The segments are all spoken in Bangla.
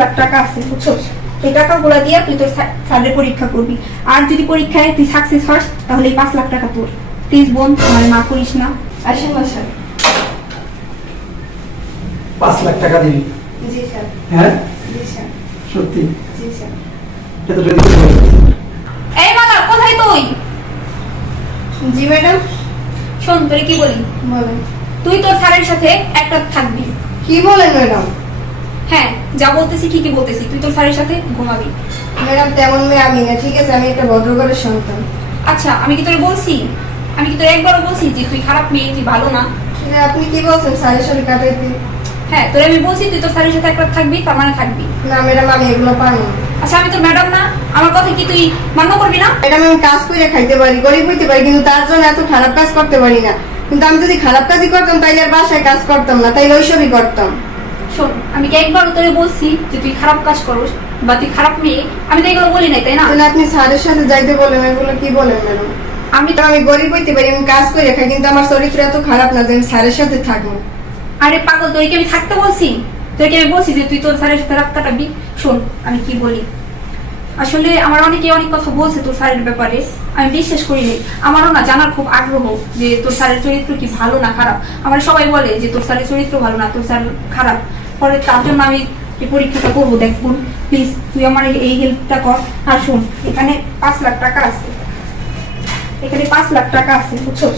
লাখ টাকা আছে বুঝছো, এই টাকাগুলো দিয়ে তুই তোর স্যারের পরীক্ষা করবি। আর যদি পরীক্ষায় তুই সাকসেস হস তাহলে এই 5 লাখ টাকা তোর। প্লিজ বোন, আমার না করিস না। আসেন না স্যার। 5 লাখ টাকা দিবি? জি স্যার। হ্যাঁ জি স্যার। সত্যি? জি স্যার। এটা তো রেডি করে এই মালা, কোথায় তুই? জি ম্যাডাম। শোন, তোরে কি বলি, বলেন। তুই তোর স্যারের সাথে একটা থাকবি। কি বলেন ম্যাডাম? হ্যাঁ, যা বলতেছি ঠিকই বলতেছি, তুই তোর স্যারের সাথে ঘুমাবি। ম্যাডাম তেমন মেয়ে আমি না, ঠিক আছে? আমি একটা ভদ্রঘরের সন্তান। আচ্ছা, আমি কি তোরে বলছি, আমি কি তোরে একবারও বলছি যে তুই খারাপ মেয়ে, তুই ভালো না? এটা আপনি কি বলছেন? স্যারের সাথে কাটাইতে? হ্যাঁ, তোরে আমি বলছি তুই তোর স্যারের সাথে একবার থাকবি, তার মানে থাকবি। না ম্যাডাম, আমি এগুলো পারি না। আচ্ছা, আমি তোর ম্যাডাম না? আমার কথা কি তুই মান্য করবি না? ম্যাডাম আমি কাজ করে খাইতে পারি, গরিব হইতে পারি, কিন্তু তার জন্য এত খারাপ কাজ করতে পারি না। কিন্তু আমি যদি খারাপ কাজই করতাম তাইলে আর বাসায় কাজ করতাম না, তাইলে ওইসবই করতাম। শোন, আমি কি একবার তোরে বলছি যে তুই খারাপ কাজ করস বা তুই খারাপ মেয়ে? আমি তো এগুলো বলি নাই, তাই না? তাহলে আপনি স্যারের সাথে যাইতে বলেন, এগুলো কি বলেন ম্যাডাম? আমি গরিব হইতে পারি, আমি কাজ করে খাই, কিন্তু আমার চরিত্র এত খারাপ না যে আমি স্যারের সাথে থাকবো। আরে পাগল, তোরে কি আমি থাকতে বলছি? তোরে কি আমি বলছি যে তুই তোর স্যারের সাথে রাত কাটাবি? শোন, আমি কি বলি, আসলে আমার অনেকে অনেক কথা বলছে তোর স্যারের ব্যাপারে, আমি বিশ্বাস করি নাই। আমারও না জানার খুব আগ্রহ যে তোর স্যারের চরিত্র কি ভালো না খারাপ। আমার সবাই বলে যে তোর স্যারের চরিত্র ভালো না, তোর স্যার খারাপ। পরে তার জন্য আমি এই পরীক্ষাটা করবো। দেখুন প্লিজ, তুই আমার এই হেল্পটা কর। আর শোন, এখানে 5 লাখ টাকা আছে, এখানে 5 লাখ টাকা আছে বুঝছো,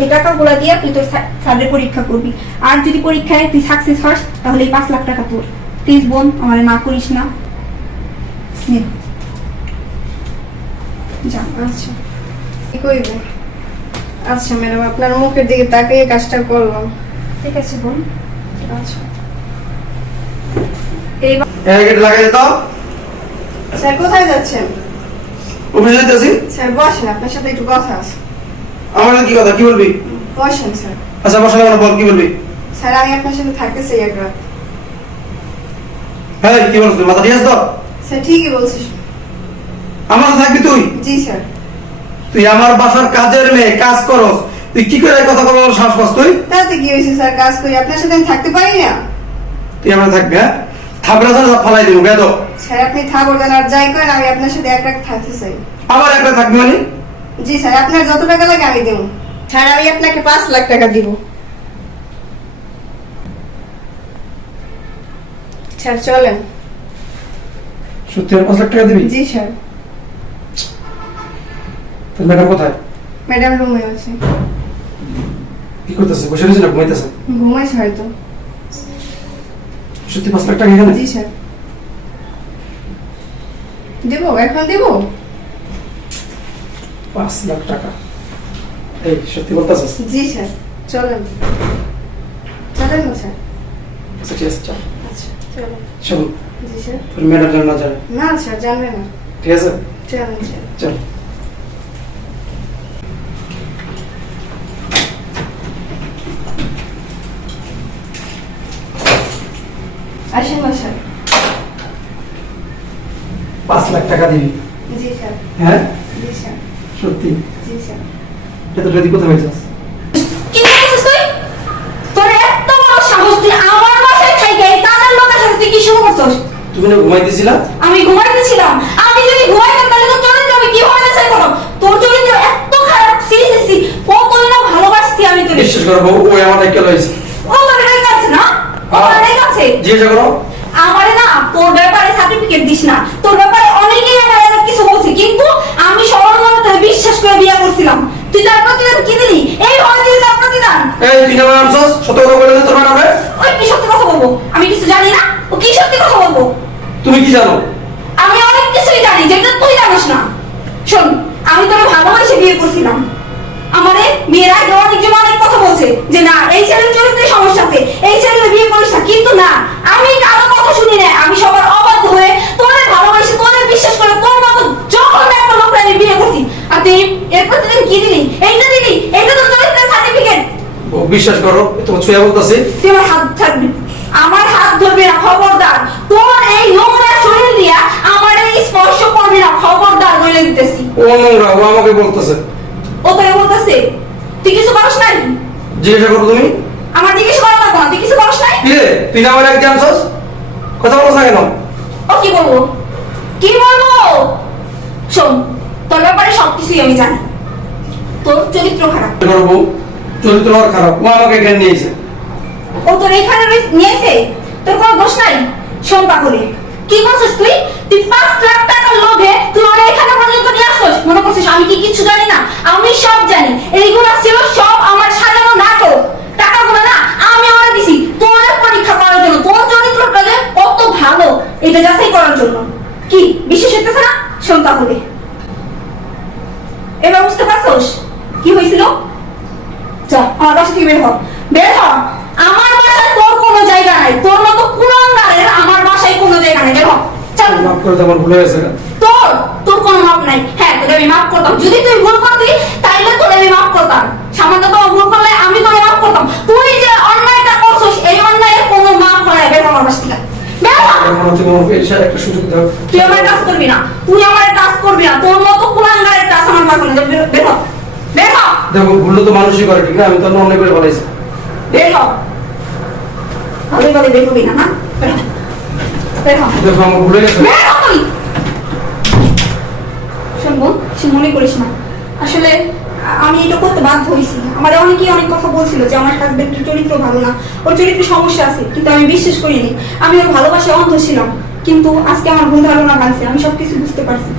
এই টাকাগুলো দিয়ে তুই তোর স্যারের পরীক্ষা করবি। আর যদি পরীক্ষায় তুই সাকসেস হস তাহলে এই 5 লাখ টাকা তোর। প্লিজ বোন, আমার না করিস না। নে। যা। আচ্ছা কি কইব? আচ্ছা ম্যাডাম, আপনার মুখের দিকে তাকিয়ে কাজটা করলাম। ঠিক আছে বোন। আচ্ছা এইবার এই গেট লাগাই দে তো। স্যার কোথায় যাচ্ছেন? অফিসে যাইতেছি। স্যার বসেন, আপনার সাথে একটু কথা আছে। আমার সাথে কি কথা, কি বলবি? বসেন স্যার। আচ্ছা বসে না, বল কি বলবি? স্যার আমি আপনার সাথে থাকতে চাই এক রাত। হ্যাঁ কি বলছিস, মাথা ঠিক আছে তো? স্যার ঠিকই বলছিস। আমার সাথে থাকবি তুই? জি স্যার। তুই আমার বাসার কাজের মেয়ে, কাজ করস, তুই কি করে এই কথা বলার সাহস পাস তুই? তাতে কি হয়েছে স্যার, কাজ করি, আপনার সাথে আমি থাকতে পারি না? তুই আমার থাকবি? হ্যাঁ, থাপড়া ধরে ফালাই দিব বেদ। স্যার আপনি থাকবেন আর যাই করেন, আমি আপনার সাথে এক রাত থাকতে চাই। আবার একটা থাকবি মানে? জি স্যার, আপনার যত টাকা লাগে আমি দেব। স্যার আমি আপনাকে 5 লাখ টাকা দিব। স্যার চলেন। সত্যি আর 5 লাখ টাকা দিবি? জি স্যার। তোর ম্যাডাম কোথায়? ম্যাডাম রুমে আছে। কি করতেছে, বসে রয়েছে না ঘুমাইতেছে? ঘুমাইছে হয়তো। সত্যি 5 লাখ টাকা এখানে? জি স্যার। দেব, এখন দেব। 5 লাখ টাকা? এই সত্যি বলতেছিস? জি স্যার। চলেন চলেন না স্যার। আচ্ছা ঠিক আছে চল। আচ্ছা চলেন। শোন, জি স্যার। তোর ম্যাডাম যেন না জানে, না স্যার, জানবে না। ঠিক আছে? চলেন স্যার। চল। আসেন না স্যার। 5 লাখ টাকা দিবি? জি স্যার। হ্যাঁ জি স্যার। সত্যি? জি স্যার। এটা রেডি কোথায় হয়েছিস? কি করছিস তুই? তোর এত বড় সাহস, তুই আমার বাসায় থাইকা এই কাজের লোকের সাথে তুই কি শুরু করছস? তুমি না ঘুমাইতেছিলা? আমি ঘুমাইতেছিলাম। আমি যদি ঘুমাইতাম তাহলে তোর চরিত্র আমি কি হয়ে যাই করব? তোর চরিত্র এত খারাপ, সি সি সি, কতই না ভালোবাসছি আমি তোকে। বিশ্বাস করো বউ, ওই আমার একটা লইছে। ও তোর রেগে আছে না? ও তোর রেগে আছে? জিজ্ঞাসা করো। আমারে না তোর ব্যাপারে সার্টিফিকেট দিস না। তোর ব্যাপারে অনেকেই আমার অনেক কিছু বলছে, কিন্তু আমি সবার মনে তোকে বিশ্বাস করে বিয়ে করছিলাম। তুই তার প্রতিদান কি দিলি? এই ভয় দিলি তার প্রতিদান? এই তুই না আমছস, সত্য কথা বলে দে তোর ম্যাডামে। ওই কি সত্যি কথা বলবো? আমি কিছু জানি না? ও কি সত্যি কথা বলবো? তুমি কি জানো? আমি অনেক কিছুই জানি যেটা তুই জানিস না। শোন, আমি তোকে ভালোবাসে বিয়ে করছিলাম। আমারে বিয়ের আগে অনেকজন অনেক কথা বলছে যে না, এই ছেলের চরিত্রে সমস্যা আছে, এই ছেলের বিয়ে করিস না, কিন্তু না, আমি কারো কথা শুনি না। আমি সবার অবাধ্য হয়ে তোরে ভালোবাসি, তোরে বিশ্বাস করে তোর মতো যখন একটা লোককে আমি বিয়ে করছি। আর তুই এর প্রতিদিন কি দিলি? এইটা দিলি? এইটা তো চরিত্রের সার্টিফিকেট। ও বিশ্বাস করো, তোমার ছুঁয়া বলতাছি। তুই আমার হাত ছাড়বি, আমার হাত ধরবি না, খবরদার। তোর এই নোংরা শরীর দিয়া আমার এই স্পর্শ করবি না, খবরদার বলে দিতেছি। ও নোংরা, ও আমাকে বলতেছে। ও তোকে বলতেছে? তুই কিছু করিস নাই? জিজ্ঞাসা করো তুমি। আমার জিজ্ঞেস করা লাগবে না, তুই কিছু করিস নাই? কি রে, তুই না আমার এক জানছস, কথা বলছ না কেন? কি বলবো কি বলবো? শোন, তোর ব্যাপারে সবকিছুই আমি জানি। তোর চরিত্র খারাপ। করবো চরিত্র আর খারাপ, ও আমাকে এখানে নিয়েছে। ও তোর এখানে নিয়েছে, তোর কোনো দোষ নাই। শোন পাগলে, কি করছিস তুই? তুই 5 লাখ টাকার লোভে তুই ওরা এখানে পর্যন্ত নিয়ে আসছিস। মনে করছিস আমি কি কিছু জানি না? আমি সব জানি। এইগুলো ছিল সব আমার সাজানো নাটক। টাকাগুলো না আমি ওরা দিছি তোর পরীক্ষা করার জন্য, তোর চরিত্রটা যে কত ভালো এটা যাচাই করার জন্য। কি বিশ্বাস হইতেছে না? শোন তাহলে, এবার বুঝতে পারছস কি হয়েছিল? যা আমার বাসা থেকে বের হ, বের হ। আমার বাসায় তোর কোনো জায়গা নাই। তোর মতো কুলাঙ্গারের আমার বাসায় কোনো জায়গা নাই। বের হ, চল। মাফ করে দে, আমার ভুল হয়েছে। তোর কোনো মাপ নাই। হ্যাঁ, তোকে আমি মাফ করতাম যদি তুই ভুল করতি, তাইলে তোকে আমি মাফ করতাম। সামান্য তো ভুল করলে আমি তোকে মাফ করতাম। তুই যে অন্যায়টা করছিস, এই অন্যায়ের কোনো মাপ হয় না। বের হ আমার বাসা থেকে, বের হ। এখন তুমি আমাকে এসে একটা সুযোগ দাও। তুই আমার কাজ করবি না, তুই আমার কাজ করবি না। তোর মতো কুলাঙ্গারের কাজ আমার মারবো না। বের হ, বের হ, দেখো ভুল তো মানুষই করে, ঠিক না? আমি তো অনেক করে বলেছি। বের হ। ভালোই ভালো বের হবি না, না? বের হ, বের হ, দেখো আমার ভুলে গেছে। বের হ তুই। শুনবো, সে মনে করিস না। আসলে আমি এটা করতে বাধ্য হয়েছি। আমার অনেকেই অনেক কথা বলছিল যে আমার হাজবেন্ডের চরিত্র ভালো না, ওর চরিত্রে সমস্যা আছে, কিন্তু আমি বিশ্বাস করিনি। আমি ওর ভালোবাসায় অন্ধ ছিলাম, কিন্তু আজকে আমার ভুল ধারণা ভাঙছে। আমি সবকিছু বুঝতে পারছি।